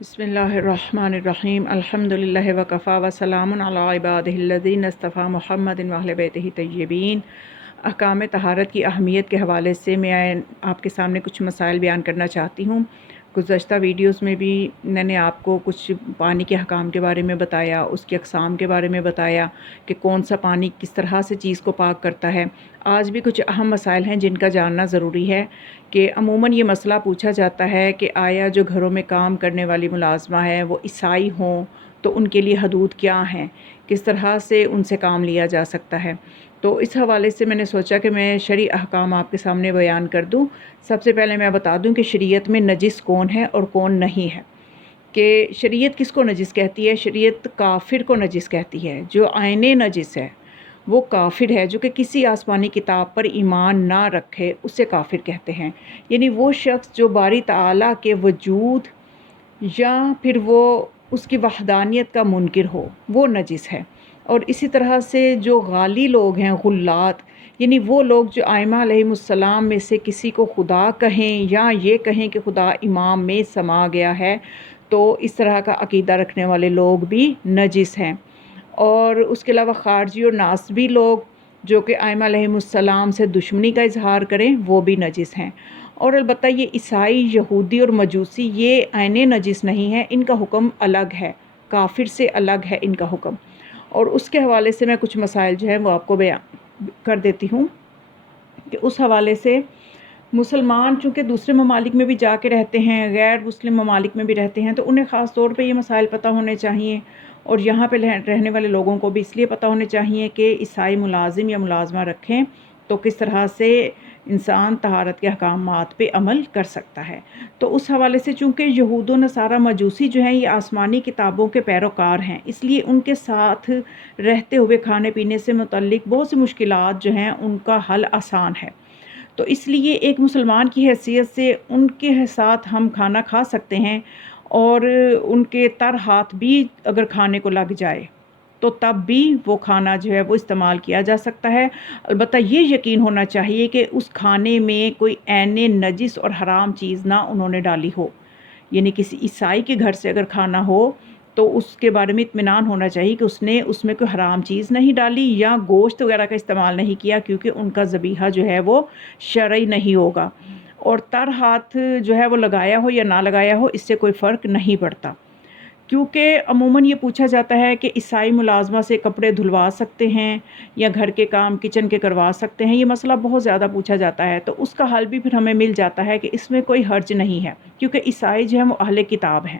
بسم اللہ الرحمن الرحیم الحمدللہ وکفا وسلام علی عبادہ الذین اصطفیٰ محمد و اہل بیتہ طیبین۔ احکام طہارت کی اہمیت کے حوالے سے میں آپ کے سامنے کچھ مسائل بیان کرنا چاہتی ہوں۔ گزشتہ ویڈیوز میں بھی میں نے آپ کو کچھ پانی کے احکام کے بارے میں بتایا، اس کی اقسام کے بارے میں بتایا کہ کون سا پانی کس طرح سے چیز کو پاک کرتا ہے۔ آج بھی کچھ اہم مسائل ہیں جن کا جاننا ضروری ہے کہ عموماً یہ مسئلہ پوچھا جاتا ہے کہ آیا جو گھروں میں کام کرنے والی ملازمہ ہے وہ عیسائی ہوں تو ان کے لیے حدود کیا ہیں، کس طرح سے ان سے کام لیا جا سکتا ہے۔ تو اس حوالے سے میں نے سوچا کہ میں شرعی احکام آپ کے سامنے بیان کر دوں۔ سب سے پہلے میں بتا دوں کہ شریعت میں نجس کون ہے اور کون نہیں ہے۔ کہ شریعت کس کو نجس کہتی ہے؟ شریعت کافر کو نجس کہتی ہے۔ جو عین نجس ہے وہ کافر ہے، جو کہ کسی آسمانی کتاب پر ایمان نہ رکھے اسے کافر کہتے ہیں۔ یعنی وہ شخص جو باری تعالیٰ کے وجود یا پھر وہ اس کی وحدانیت کا منکر ہو وہ نجس ہے۔ اور اسی طرح سے جو غالی لوگ ہیں، غلات، یعنی وہ لوگ جو ائمہ علیہم السلام میں سے کسی کو خدا کہیں یا یہ کہیں کہ خدا امام میں سما گیا ہے، تو اس طرح کا عقیدہ رکھنے والے لوگ بھی نجس ہیں۔ اور اس کے علاوہ خارجی اور ناصبی لوگ جو کہ ائمہ علیہم السلام سے دشمنی کا اظہار کریں وہ بھی نجس ہیں۔ اور البتہ یہ عیسائی، یہودی اور مجوسی یہ عین نجس نہیں ہے، ان کا حکم الگ ہے، کافر سے الگ ہے ان کا حکم۔ اور اس کے حوالے سے میں کچھ مسائل جو ہیں وہ آپ کو بیان کر دیتی ہوں کہ اس حوالے سے مسلمان چونکہ دوسرے ممالک میں بھی جا کے رہتے ہیں، غیر مسلم ممالک میں بھی رہتے ہیں، تو انہیں خاص طور پہ یہ مسائل پتہ ہونے چاہیے، اور یہاں پہ رہنے والے لوگوں کو بھی اس لیے پتہ ہونے چاہیے کہ عیسائی ملازم یا ملازمہ رکھیں تو کس طرح سے انسان طہارت کے احکامات پہ عمل کر سکتا ہے۔ تو اس حوالے سے چونکہ یہود و نصارہ مجوسی جو ہیں یہ آسمانی کتابوں کے پیروکار ہیں، اس لیے ان کے ساتھ رہتے ہوئے کھانے پینے سے متعلق بہت سی مشکلات جو ہیں ان کا حل آسان ہے۔ تو اس لیے ایک مسلمان کی حیثیت سے ان کے ساتھ ہم کھانا کھا سکتے ہیں، اور ان کے تر ہاتھ بھی اگر کھانے کو لگ جائے تو تب بھی وہ کھانا جو ہے وہ استعمال کیا جا سکتا ہے۔ البتہ یہ یقین ہونا چاہیے کہ اس کھانے میں کوئی عین نجس اور حرام چیز نہ انہوں نے ڈالی ہو۔ یعنی کسی عیسائی کے گھر سے اگر کھانا ہو تو اس کے بارے میں اطمینان ہونا چاہیے کہ اس نے اس میں کوئی حرام چیز نہیں ڈالی یا گوشت وغیرہ کا استعمال نہیں کیا، کیونکہ ان کا ذبیحہ جو ہے وہ شرعی نہیں ہوگا۔ اور تر ہاتھ جو ہے وہ لگایا ہو یا نہ لگایا ہو اس سے کوئی فرق نہیں پڑتا، کیونکہ عموماً یہ پوچھا جاتا ہے کہ عیسائی ملازمہ سے کپڑے دھلوا سکتے ہیں یا گھر کے کام کچن کے کروا سکتے ہیں، یہ مسئلہ بہت زیادہ پوچھا جاتا ہے۔ تو اس کا حل بھی پھر ہمیں مل جاتا ہے کہ اس میں کوئی حرج نہیں ہے، کیونکہ عیسائی جو ہیں وہ اہل کتاب ہیں۔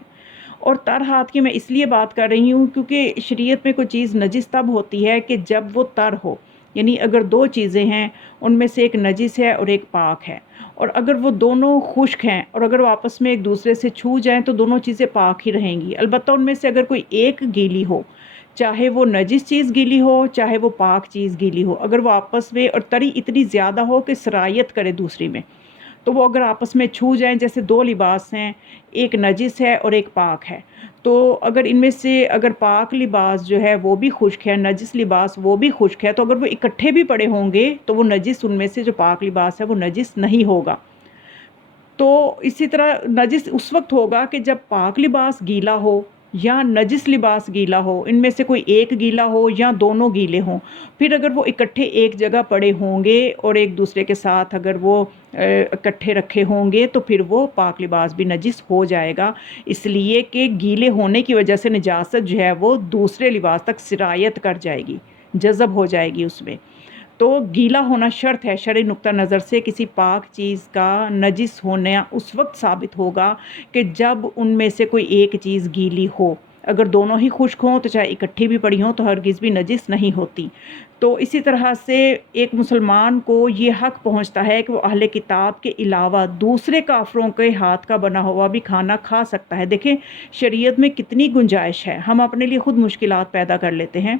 اور تر ہاتھ کی میں اس لیے بات کر رہی ہوں کیونکہ شریعت میں کوئی چیز نجس تب ہوتی ہے کہ جب وہ تر ہو، یعنی اگر دو چیزیں ہیں ان میں سے ایک نجس ہے اور ایک پاک ہے، اور اگر وہ دونوں خشک ہیں اور اگر وہ آپس میں ایک دوسرے سے چھو جائیں تو دونوں چیزیں پاک ہی رہیں گی۔ البتہ ان میں سے اگر کوئی ایک گیلی ہو، چاہے وہ نجس چیز گیلی ہو چاہے وہ پاک چیز گیلی ہو، اگر وہ آپس میں اور تری اتنی زیادہ ہو کہ سرایت کرے دوسری میں، تو وہ اگر آپس میں چھو جائیں، جیسے دو لباس ہیں، ایک نجس ہے اور ایک پاک ہے، تو اگر ان میں سے اگر پاک لباس جو ہے وہ بھی خشک ہے، نجس لباس وہ بھی خشک ہے، تو اگر وہ اکٹھے بھی پڑے ہوں گے تو وہ نجس ان میں سے جو پاک لباس ہے وہ نجس نہیں ہوگا۔ تو اسی طرح نجس اس وقت ہوگا کہ جب پاک لباس گیلا ہو یا نجس لباس گیلا ہو، ان میں سے کوئی ایک گیلا ہو یا دونوں گیلے ہوں۔ پھر اگر وہ اکٹھے ایک جگہ پڑے ہوں گے اور ایک دوسرے کے ساتھ اگر وہ اکٹھے رکھے ہوں گے تو پھر وہ پاک لباس بھی نجس ہو جائے گا، اس لیے کہ گیلے ہونے کی وجہ سے نجاست جو ہے وہ دوسرے لباس تک سرایت کر جائے گی، جذب ہو جائے گی اس میں۔ تو گیلا ہونا شرط ہے، شرعی نقطہ نظر سے کسی پاک چیز کا نجس ہونا اس وقت ثابت ہوگا کہ جب ان میں سے کوئی ایک چیز گیلی ہو۔ اگر دونوں ہی خشک ہوں تو چاہے اکٹھی بھی پڑی ہوں تو ہرگز بھی نجس نہیں ہوتی۔ تو اسی طرح سے ایک مسلمان کو یہ حق پہنچتا ہے کہ وہ اہل کتاب کے علاوہ دوسرے کافروں کے ہاتھ کا بنا ہوا بھی کھانا کھا سکتا ہے۔ دیکھیں شریعت میں کتنی گنجائش ہے، ہم اپنے لیے خود مشکلات پیدا کر لیتے ہیں،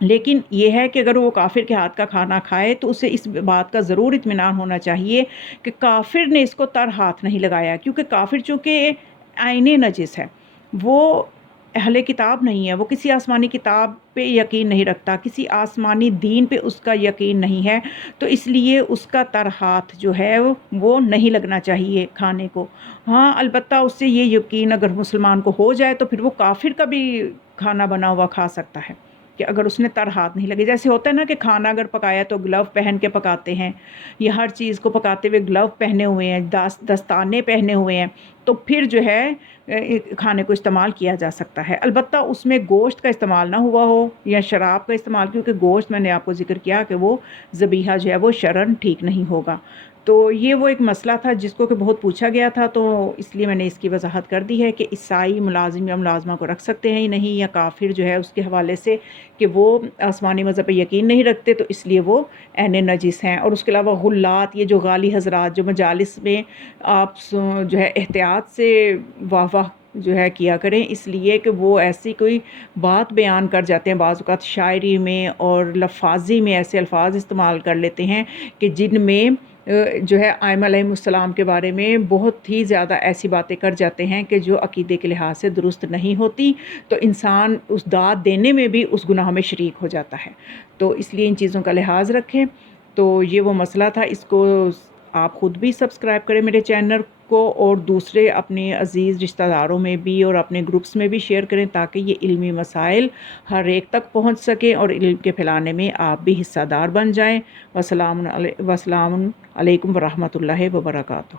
لیکن یہ ہے کہ اگر وہ کافر کے ہاتھ کا کھانا کھائے تو اسے اس بات کا ضرور اطمینان ہونا چاہیے کہ کافر نے اس کو تر ہاتھ نہیں لگایا، کیونکہ کافر چونکہ عین نجس ہے، وہ اہل کتاب نہیں ہے، وہ کسی آسمانی کتاب پہ یقین نہیں رکھتا، کسی آسمانی دین پہ اس کا یقین نہیں ہے، تو اس لیے اس کا تر ہاتھ جو ہے وہ نہیں لگنا چاہیے کھانے کو۔ ہاں البتہ اس سے یہ یقین اگر مسلمان کو ہو جائے تو پھر وہ کافر کا بھی کھانا بنا ہوا کھا سکتا ہے، کہ اگر اس نے تر ہاتھ نہیں لگے۔ جیسے ہوتا ہے نا کہ کھانا اگر پکایا تو گلو پہن کے پکاتے ہیں، یا ہر چیز کو پکاتے ہوئے گلو پہنے ہوئے ہیں، دستانے پہنے ہوئے ہیں، تو پھر جو ہے کھانے کو استعمال کیا جا سکتا ہے۔ البتہ اس میں گوشت کا استعمال نہ ہوا ہو یا شراب کا استعمال، کیونکہ گوشت میں نے آپ کو ذکر کیا کہ وہ ذبیحہ جو ہے وہ شرعاً ٹھیک نہیں ہوگا۔ تو یہ وہ ایک مسئلہ تھا جس کو کہ بہت پوچھا گیا تھا، تو اس لیے میں نے اس کی وضاحت کر دی ہے کہ عیسائی ملازم یا ملازمہ کو رکھ سکتے ہیں ہی نہیں، یا کافر جو ہے اس کے حوالے سے کہ وہ آسمانی مذہب پہ یقین نہیں رکھتے تو اس لیے وہ عین نجس ہیں۔ اور اس کے علاوہ غلات، یہ جو غالی حضرات جو مجالس میں آپ جو ہے احتیاط سے واہ واہ جو ہے کیا کریں، اس لیے کہ وہ ایسی کوئی بات بیان کر جاتے ہیں، بعض اوقات شاعری میں اور لفاظی میں ایسے الفاظ استعمال کر لیتے ہیں کہ جن میں جو ہے ائمہ علیہم السلام کے بارے میں بہت ہی زیادہ ایسی باتیں کر جاتے ہیں کہ جو عقیدے کے لحاظ سے درست نہیں ہوتی، تو انسان اس داد دینے میں بھی اس گناہ میں شریک ہو جاتا ہے۔ تو اس لیے ان چیزوں کا لحاظ رکھیں۔ تو یہ وہ مسئلہ تھا، اس کو آپ خود بھی سبسکرائب کریں میرے چینل کو، اور دوسرے اپنے عزیز رشتہ داروں میں بھی اور اپنے گروپس میں بھی شیئر کریں، تاکہ یہ علمی مسائل ہر ایک تک پہنچ سکیں اور علم کے پھیلانے میں آپ بھی حصہ دار بن جائیں۔ وسلام علیکم ورحمۃ اللہ وبرکاتہ۔